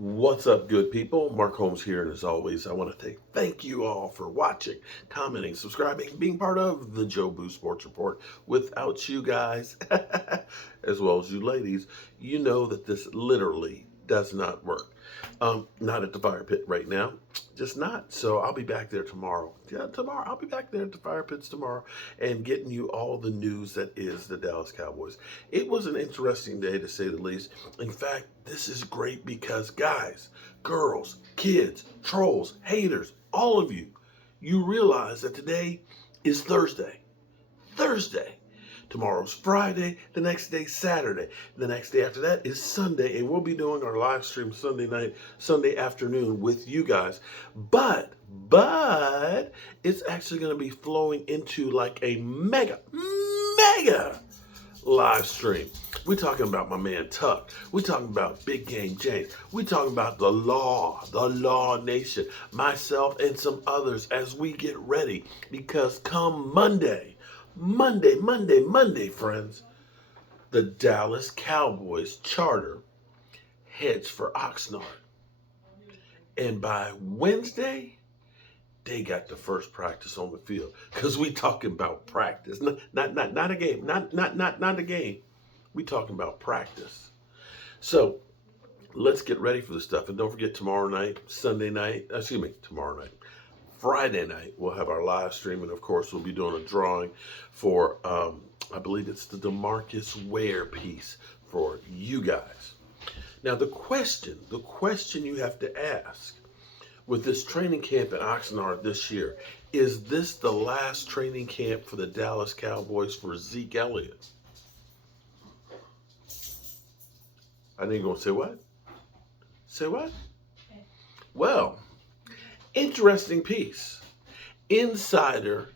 What's up, good people? Mark Holmes here, and as always, I want to thank you all for watching, commenting, subscribing, being part of the Joe Boo Sports Report. Without you guys, as well as you ladies, you know that this literally does not work. Not at the fire pit right now, just not. So I'll be back there tomorrow. Yeah, tomorrow. I'll be back there at the fire pits tomorrow and getting you all the news that is the Dallas Cowboys. It was an interesting day to say the least. In fact, this is great because guys, girls, kids, trolls, haters, all of you, you realize that today is Thursday. Thursday. Tomorrow's Friday, the next day Saturday. The next day after that is Sunday, and we'll be doing our live stream Sunday night, Sunday afternoon with you guys. But it's actually going to be flowing into like a mega live stream. We're talking about my man Tuck. We're talking about Big Game James. We're talking about the Law Nation, myself and some others as we get ready because come Monday, friends, the Dallas Cowboys charter heads for Oxnard. And by Wednesday, they got the first practice on the field. Because we talking about practice. Not a game. Not a game. We talking about practice. So let's get ready for this stuff. And don't forget tomorrow night, Friday night, we'll have our live stream, and of course, we'll be doing a drawing for, I believe it's the DeMarcus Ware piece for you guys. Now, the question you have to ask with this training camp at Oxnard this year, is this the last training camp for the Dallas Cowboys for Zeke Elliott? I think you're going to say what? Say what? Well, interesting piece. Insider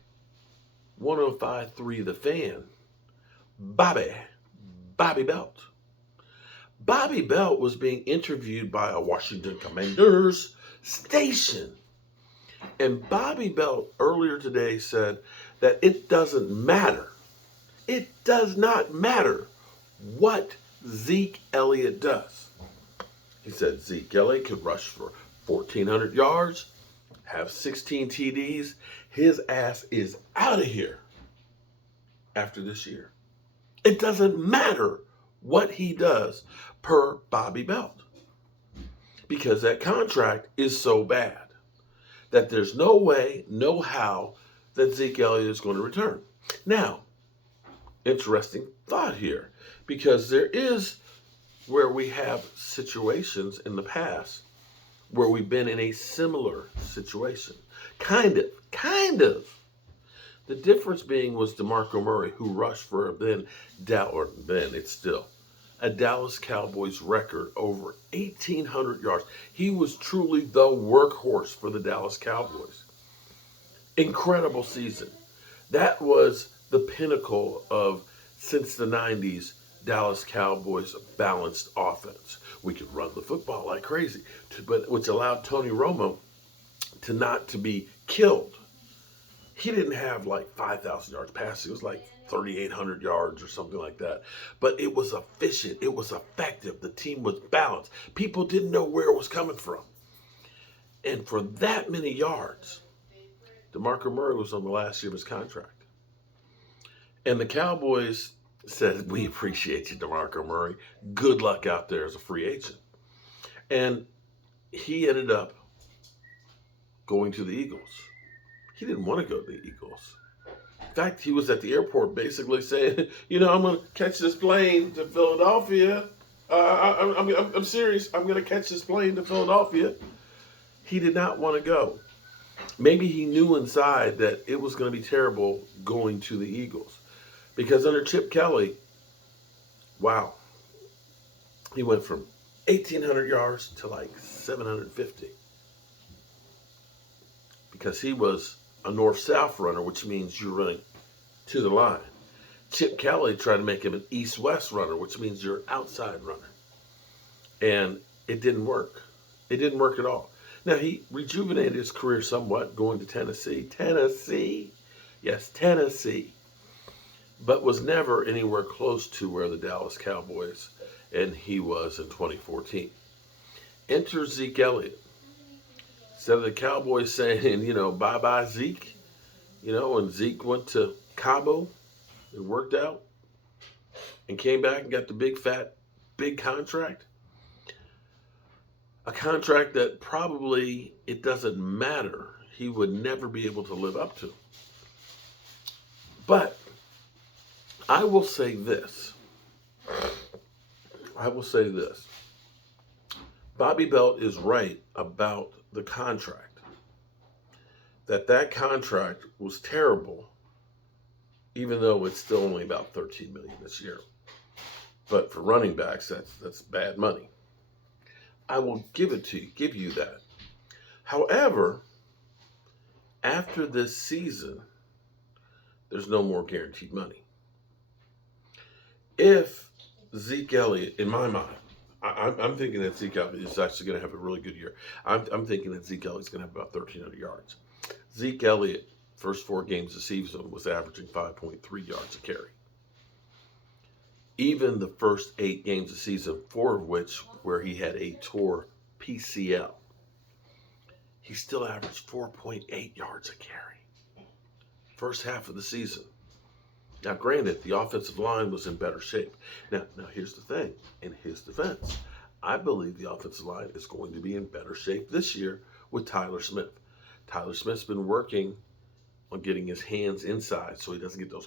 105.3 The Fan, Bobby Belt. Bobby Belt was being interviewed by a Washington Commanders station. And Bobby Belt earlier today said that it doesn't matter. It does not matter what Zeke Elliott does. He said Zeke Elliott could rush for 1,400 yards, have 16 TDs. His ass is out of here after this year. It doesn't matter what he does per Bobby Belt because that contract is so bad that there's no way, no how that Zeke Elliott is going to return. Now, interesting thought here because there is where we have situations in the past where we've been in a similar situation. Kind of. The difference being was Demarco Murray, who rushed for it's still a Dallas Cowboys record over 1,800 yards. He was truly the workhorse for the Dallas Cowboys. Incredible season. That was the pinnacle of, since the 90s, Dallas Cowboys balanced offense. We could run the football like crazy, but which allowed Tony Romo to be killed. He didn't have like 5,000 yards passing. It was like 3,800 yards or something like that. But it was efficient. It was effective. The team was balanced. People didn't know where it was coming from. And for that many yards, Demarco Murray was on the last year of his contract. And the Cowboys said, we appreciate you, Demarco Murray. Good luck out there as a free agent. And he ended up going to the Eagles. He didn't want to go to the Eagles. In fact, he was at the airport basically saying, I'm going to catch this plane to Philadelphia. I'm serious. I'm going to catch this plane to Philadelphia. He did not want to go. Maybe he knew inside that it was going to be terrible going to the Eagles. Because under Chip Kelly, wow, he went from 1,800 yards to like 750. Because he was a north-south runner, which means you're running to the line. Chip Kelly tried to make him an east-west runner, which means you're an outside runner. And it didn't work. It didn't work at all. Now, he rejuvenated his career somewhat going to Tennessee. Yes, Tennessee. But was never anywhere close to where the Dallas Cowboys and he was in 2014. Enter Zeke Elliott. Instead of the Cowboys saying, bye-bye Zeke, when Zeke went to Cabo, it worked out, and came back and got the big, fat, big contract. A contract that probably, it doesn't matter, he would never be able to live up to. But I will say this. Bobby Belt is right about the contract. That contract was terrible, even though it's still only about $13 million this year. But for running backs, that's bad money. I will give you that. However, after this season, there's no more guaranteed money. If Zeke Elliott, in my mind, I'm thinking that Zeke Elliott is actually going to have a really good year. I'm thinking that Zeke Elliott's going to have about 1,300 yards. Zeke Elliott, first 4 games of the season, was averaging 5.3 yards a carry. Even the first 8 games of the season, 4 of which where he had a torn PCL, he still averaged 4.8 yards a carry. First half of the season. Now, granted, the offensive line was in better shape. Now here's the thing. In his defense, I believe the offensive line is going to be in better shape this year with Tyler Smith. Tyler Smith's been working on getting his hands inside so he doesn't get those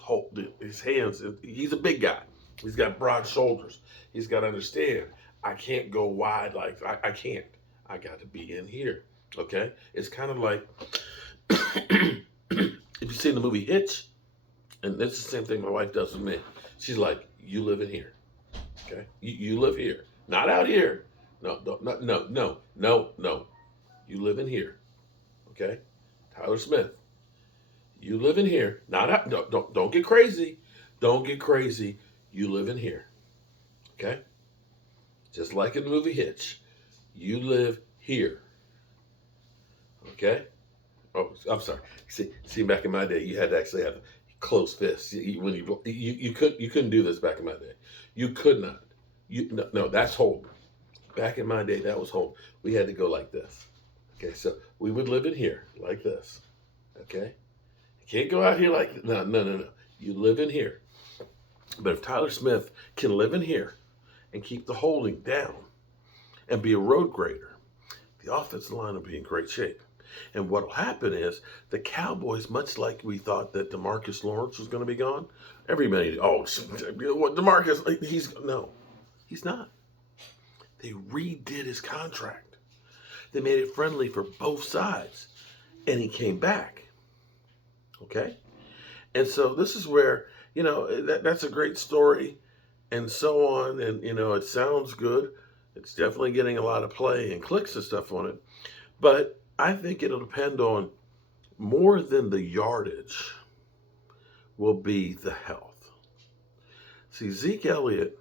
his hands. He's a big guy. He's got broad shoulders. He's got to understand, I can't go wide like I can't. I got to be in here. Okay? It's kind of like if you've seen the movie Hitch, and it's the same thing my wife does with me. She's like, you live in here. Okay? You live here. Not out here. No. You live in here. Okay? Tyler Smith. You live in here. Not out. No, don't get crazy. Don't get crazy. You live in here. Okay? Just like in the movie Hitch. You live here. Okay? Oh, I'm sorry. See, back in my day, you had to actually have closed fists. When you couldn't do this back in my day. You could not. No, that's hold. Back in my day, that was hold. We had to go like this. Okay, so we would live in here like this. Okay? You can't go out here like no. You live in here. But if Tyler Smith can live in here and keep the holding down and be a road grader, the offensive line will be in great shape. And what will happen is the Cowboys, much like we thought that Demarcus Lawrence was going to be gone, everybody, Demarcus, he's not. They redid his contract. They made it friendly for both sides, and he came back. Okay? And so this is where, that's a great story and so on. And, it sounds good. It's definitely getting a lot of play and clicks and stuff on it. But I think it'll depend on more than the yardage will be the health. See, Zeke Elliott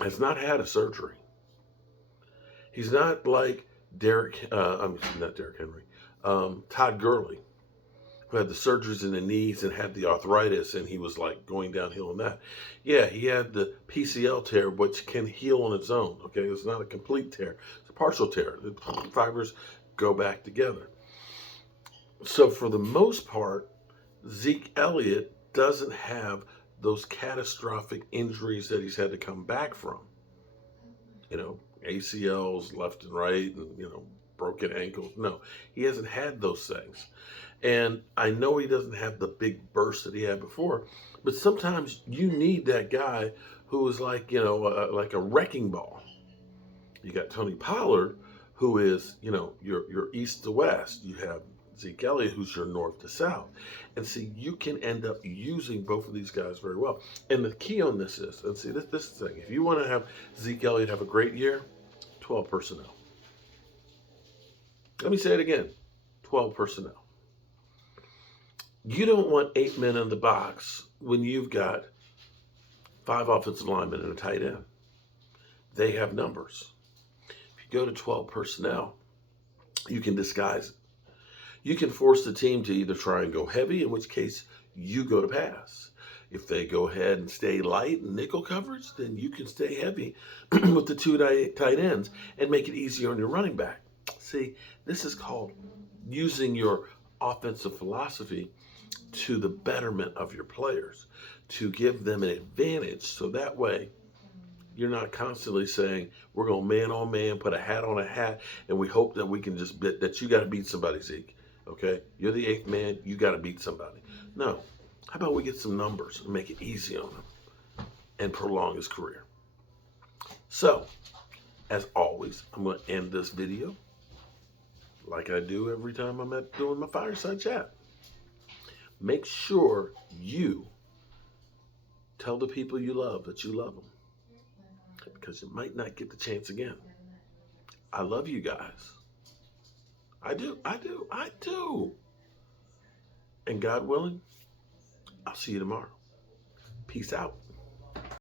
has not had a surgery. He's not like not Derrick Henry, Todd Gurley, who had the surgeries in the knees and had the arthritis, and he was like going downhill on that. Yeah, he had the PCL tear, which can heal on its own. Okay, it's not a complete tear; it's a partial tear. The fibers go back together. So for the most part, Zeke Elliott doesn't have those catastrophic injuries that he's had to come back from. ACLs left and right, and broken ankles. No, he hasn't had those things. And I know he doesn't have the big burst that he had before, but sometimes you need that guy who is like, like a wrecking ball. You got Tony Pollard, who is, your east to west. You have Zeke Elliott, who's your north to south. And see, you can end up using both of these guys very well. And the key on this is, and see, this is the thing. If you want to have Zeke Elliott have a great year, 12 personnel. Let me say it again, 12 personnel. You don't want 8 men in the box when you've got 5 offensive linemen and a tight end. They have numbers. If you go to 12 personnel, you can disguise it. You can force the team to either try and go heavy, in which case you go to pass. If they go ahead and stay light and nickel coverage, then you can stay heavy with the two tight ends and make it easier on your running back. See, this is called using your offensive philosophy to the betterment of your players, to give them an advantage. So that way, you're not constantly saying, we're going to man on man, put a hat on a hat, and we hope that we can just bet that you got to beat somebody, Zeke. Okay? You're the eighth man. You got to beat somebody. No. How about we get some numbers and make it easy on him and prolong his career? So, as always, I'm going to end this video like I do every time I'm doing my fireside chat. Make sure you tell the people you love that you love them, because you might not get the chance again. I love you guys. I do. And God willing, I'll see you tomorrow. Peace out.